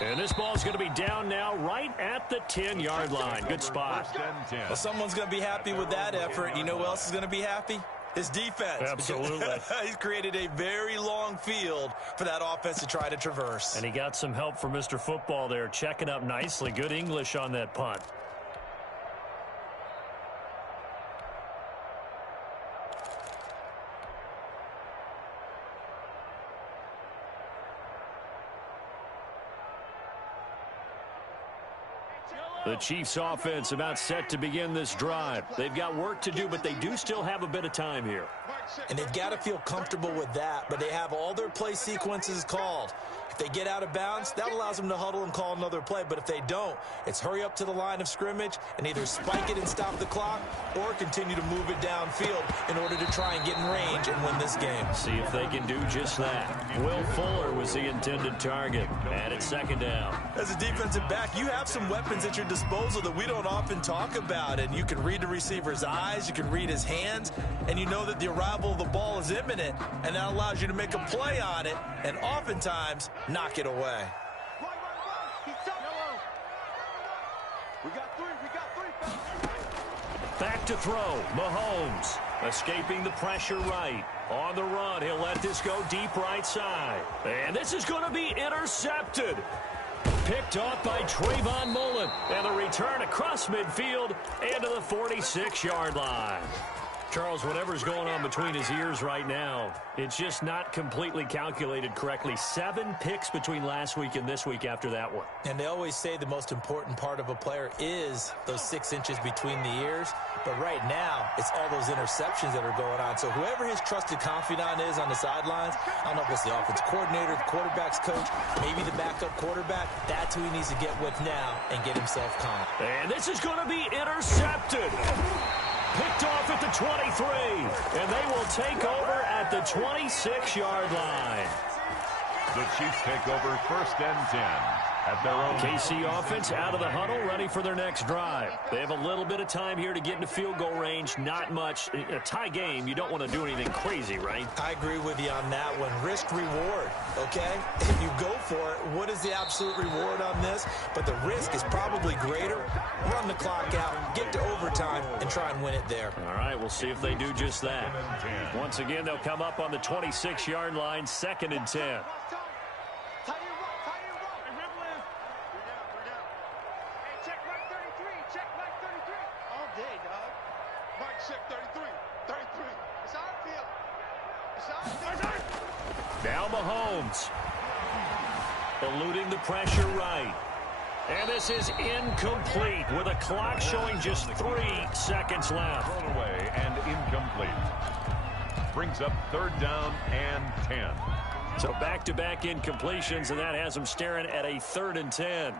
And this ball's going to be down now right at the 10-yard line. Good spot. Well, someone's going to be happy with that effort. You know who else is going to be happy? His defense. Absolutely. He's created a very long field for that offense to try to traverse. And he got some help from Mr. Football there, checking up nicely. Good English on that punt. The Chiefs offense about set to begin this drive. They've got work to do, but they do still have a bit of time here. And they've got to feel comfortable with that, but they have all their play sequences called. If they get out of bounds, that allows them to huddle and call another play. But if they don't, it's hurry up to the line of scrimmage and either spike it and stop the clock or continue to move it downfield in order to try and get in range and win this game. See if they can do just that. Will Fuller was the intended target. And it's second down. As a defensive back, you have some weapons at your disposal that we don't often talk about. And you can read the receiver's eyes, you can read his hands, and you know that the arrival of the ball is imminent, and that allows you to make a play on it and oftentimes knock it away. Back to throw. Mahomes escaping the pressure right. On the run, he'll let this go deep right side. And this is going to be intercepted. Picked off by Trayvon Mullen. And the return across midfield and to the 46-yard line. Charles, whatever's going on between his ears right now, it's just not completely calculated correctly. 7 picks between last week and this week after that one. And they always say the most important part of a player is those 6 inches between the ears. But right now, it's all those interceptions that are going on. So whoever his trusted confidant is on the sidelines, I don't know if it's the offensive coordinator, the quarterback's coach, maybe the backup quarterback, that's who he needs to get with now and get himself calm. And this is going to be intercepted. Picked off at the 23, and they will take over at the 26-yard line. The Chiefs take over first and 10 at their own. KC offense out of the huddle, ready for their next drive. They have a little bit of time here to get into field goal range, not much. In a tie game, you don't want to do anything crazy, right? I agree with you on that one. Risk reward, okay? If you go for it, what is the absolute reward on this? But the risk is probably greater. Run the clock out, get to overtime, and try and win it there. All right, we'll see if they do just that. Once again, they'll come up on the 26-yard line, 2nd and 10. Now Mahomes eluding the pressure right. And this is incomplete with a clock showing just 3 seconds left. Thrown away and incomplete. Brings up 3rd down and 10. So back-to-back incompletions, and that has them staring at a 3rd and 10.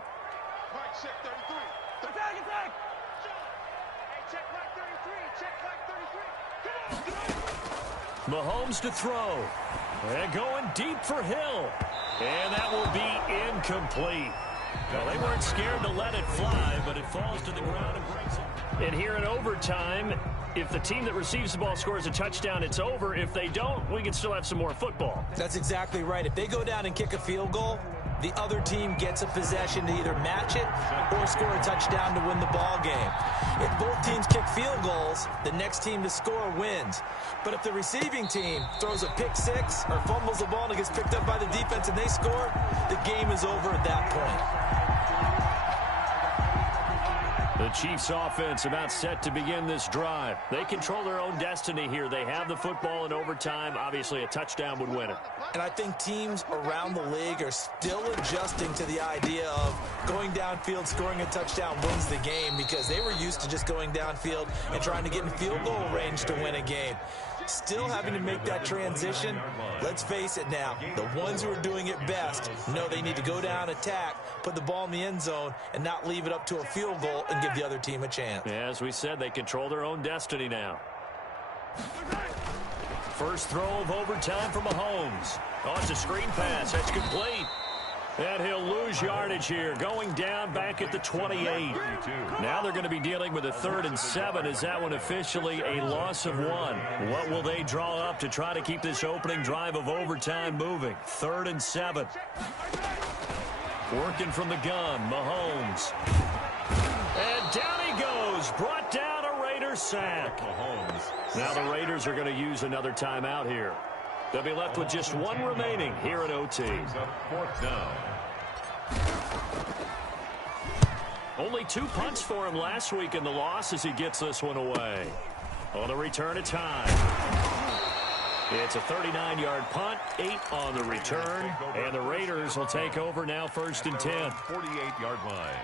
Mahomes to throw. And going deep for Hill. And that will be incomplete. Well, they weren't scared to let it fly, but it falls to the ground and breaks it. And here in overtime, if the team that receives the ball scores a touchdown, it's over. If they don't, we can still have some more football. That's exactly right. If they go down and kick a field goal, the other team gets a possession to either match it or score a touchdown to win the ball game. If both teams kick field goals, the next team to score wins. But if the receiving team throws a pick 6 or fumbles the ball and it gets picked up by the defense and they score, the game is over at that point. The Chiefs offense about set to begin this drive. They control their own destiny here. They have the football in overtime. Obviously, a touchdown would win it. And I think teams around the league are still adjusting to the idea of going downfield, scoring a touchdown wins the game, because they were used to just going downfield and trying to get in field goal range to win a game. Still having to make that transition. Let's face it now, the ones who are doing it best know they need to go down, attack, put the ball in the end zone, and not leave it up to a field goal and give the other team a chance. Yeah, as we said, they control their own destiny now. First throw of overtime for Mahomes. Oh, it's a screen pass. That's complete. And he'll lose yardage here, going down back at the 28. Now they're going to be dealing with a 3rd and 7. Is that one officially a loss of 1? What will they draw up to try to keep this opening drive of overtime moving? 3rd and 7. Working from the gun, Mahomes. And down he goes, brought down a Raider sack. Mahomes. Now the Raiders are going to use another timeout here. They'll be left with just 1 remaining here at OT. 4th down. Only 2 punts for him last week in the loss as he gets this one away. On the return, it's high. It's a 39-yard punt, 8 on the return, and the Raiders will take over now 1st and 10. 48-yard line.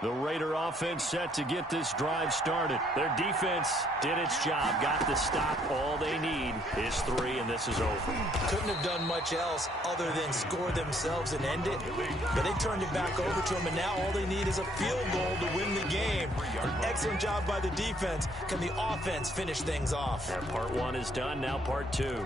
The Raider offense set to get this drive started. Their defense did its job, got the stop. All they need is 3, and this is over. Couldn't have done much else other than score themselves and end it. But they turned it back over to them, and now all they need is a field goal to win the game. An excellent job by the defense. Can the offense finish things off? And part 1 is done, now part 2.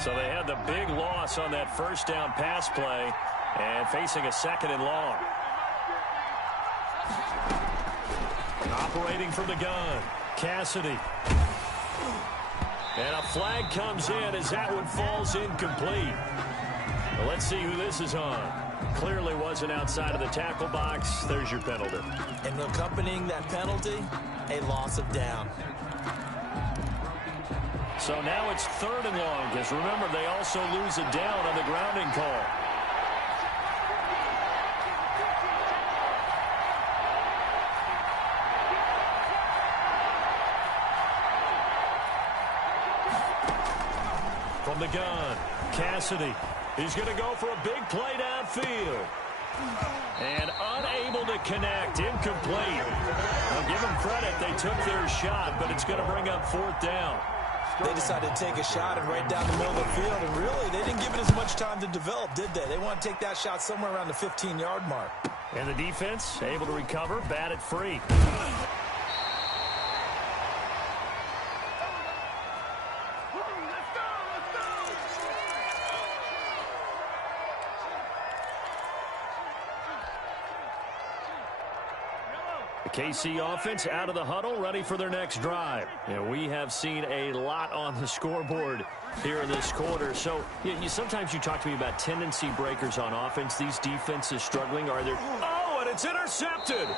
So they had the big loss on that first down pass play and facing a 2nd and long. Operating from the gun, Cassidy. And a flag comes in as that one falls incomplete. Well, let's see who this is on. Clearly wasn't outside of the tackle box. There's your penalty. And accompanying that penalty, a loss of down. So now it's 3rd and long, because remember, they also lose a down on the grounding call. From the gun, Cassidy. He's going to go for a big play downfield. And unable to connect, incomplete. Now give them credit, they took their shot, but it's going to bring up 4th down. They decided to take a shot and right down the middle of the field, and really, they didn't give it as much time to develop, did they? They want to take that shot somewhere around the 15-yard mark. And the defense able to recover, bat it free. The KC offense out of the huddle, ready for their next drive. And we have seen a lot on the scoreboard here in this quarter. So sometimes you talk to me about tendency breakers on offense. These defenses struggling. Are there? Oh, and it's intercepted.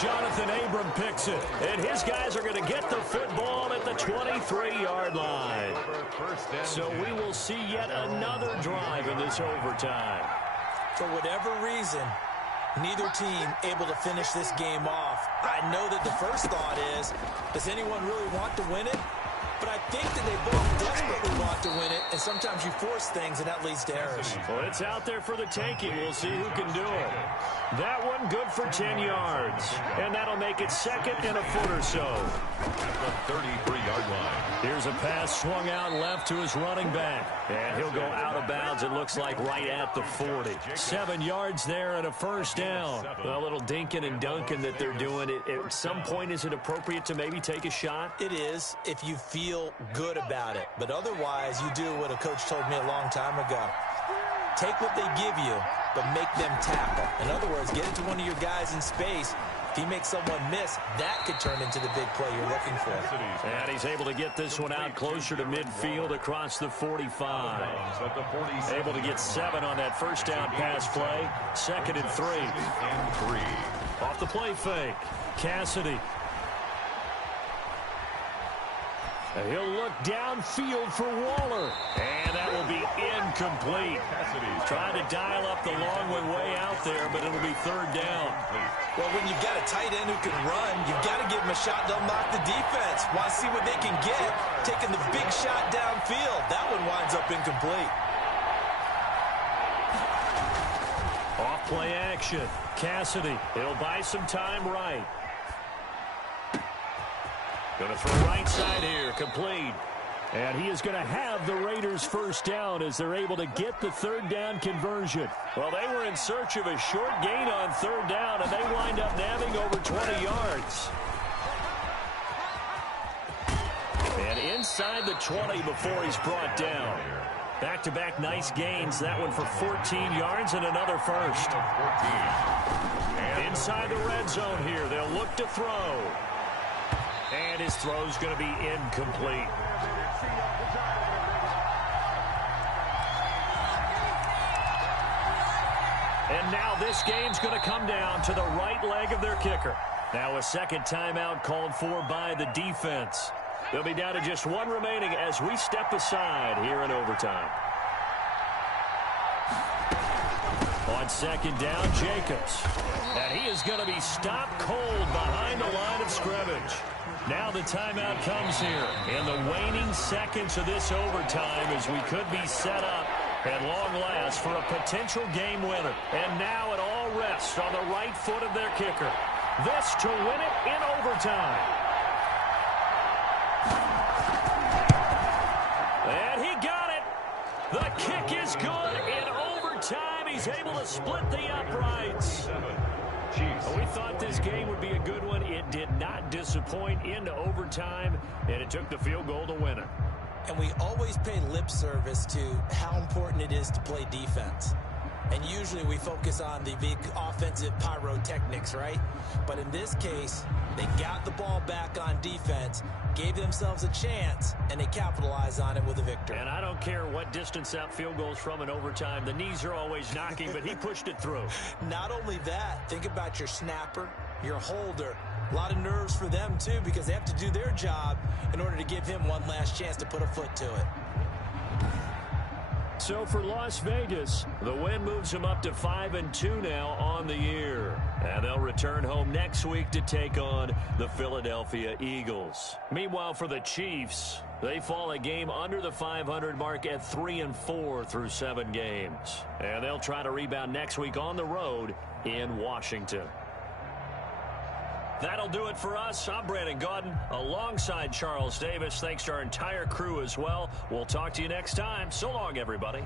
Jonathan Abram picks it. And his guys are going to get the football at the 23-yard line. So we will see yet another drive in this overtime. For whatever reason, neither team able to finish this game off. I know that the first thought is, does anyone really want to win it? But I think that they both desperately want to win it, and sometimes you force things, and that leads to errors. Well, it's out there for the taking. We'll see who can do it. That one good for 10 yards, and that'll make it 2nd and a foot or so. At the 33-yard line. Here's a pass swung out left to his running back, and he'll go out of bounds, it looks like, right at the 40. 7 yards there and a first down. A little dinking and dunking that they're doing. At some point, is it appropriate to maybe take a shot? It is, if you feel good about it. But otherwise, you do what a coach told me a long time ago. Take what they give you, but make them tackle. In other words, get it to one of your guys in space. If he makes someone miss, that could turn into the big play you're looking for. And he's able to get this one out closer to midfield across the 45. Able to get 7 on that first down pass play. 2nd and 3. Off the play fake. Cassidy. He'll look downfield for Waller. And that will be incomplete. Trying to dial up the long one way out there, but it'll be 3rd down. Well, when you've got a tight end who can run, you've got to give him a shot to unlock the defense. Want to see what they can get, taking the big shot downfield. That one winds up incomplete. Off play action. Cassidy. He'll buy some time right. Going to throw right side here, complete. And he is going to have the Raiders' first down as they're able to get the 3rd down conversion. Well, they were in search of a short gain on 3rd down, and they wind up nabbing over 20 yards. And inside the 20 before he's brought down. Back-to-back nice gains. That one for 14 yards and another first. Inside the red zone here, they'll look to throw. And his throw's going to be incomplete. And now this game's going to come down to the right leg of their kicker. Now a second timeout called for by the defense. They'll be down to just 1 remaining as we step aside here in overtime. On On second down, Jacobs. And he is going to be stopped cold behind the line of scrimmage. Now the timeout comes here in the waning seconds of this overtime as we could be set up at long last for a potential game winner. And now it all rests on the right foot of their kicker. This to win it in overtime. And he got it. The kick is good in overtime. He's able to split the uprights. We thought this game would be a good one. It did not disappoint into overtime, and it took the field goal to win it. And we always pay lip service to how important it is to play defense. And usually we focus on the big offensive pyrotechnics, right? But in this case, they got the ball back on defense, gave themselves a chance, and they capitalized on it with a victory. And I don't care what distance that field goes from in overtime. The knees are always knocking, but he pushed it through. Not only that, think about your snapper, your holder. A lot of nerves for them, too, because they have to do their job in order to give him one last chance to put a foot to it. So for Las Vegas, the win moves them up to 5-2 now on the year. And they'll return home next week to take on the Philadelphia Eagles. Meanwhile, for the Chiefs, they fall a game under the 500 mark at 3-4 through 7 games. And they'll try to rebound next week on the road in Washington. That'll do it for us. I'm Brandon Gaudin alongside Charles Davis. Thanks to our entire crew as well. We'll talk to you next time. So long, everybody.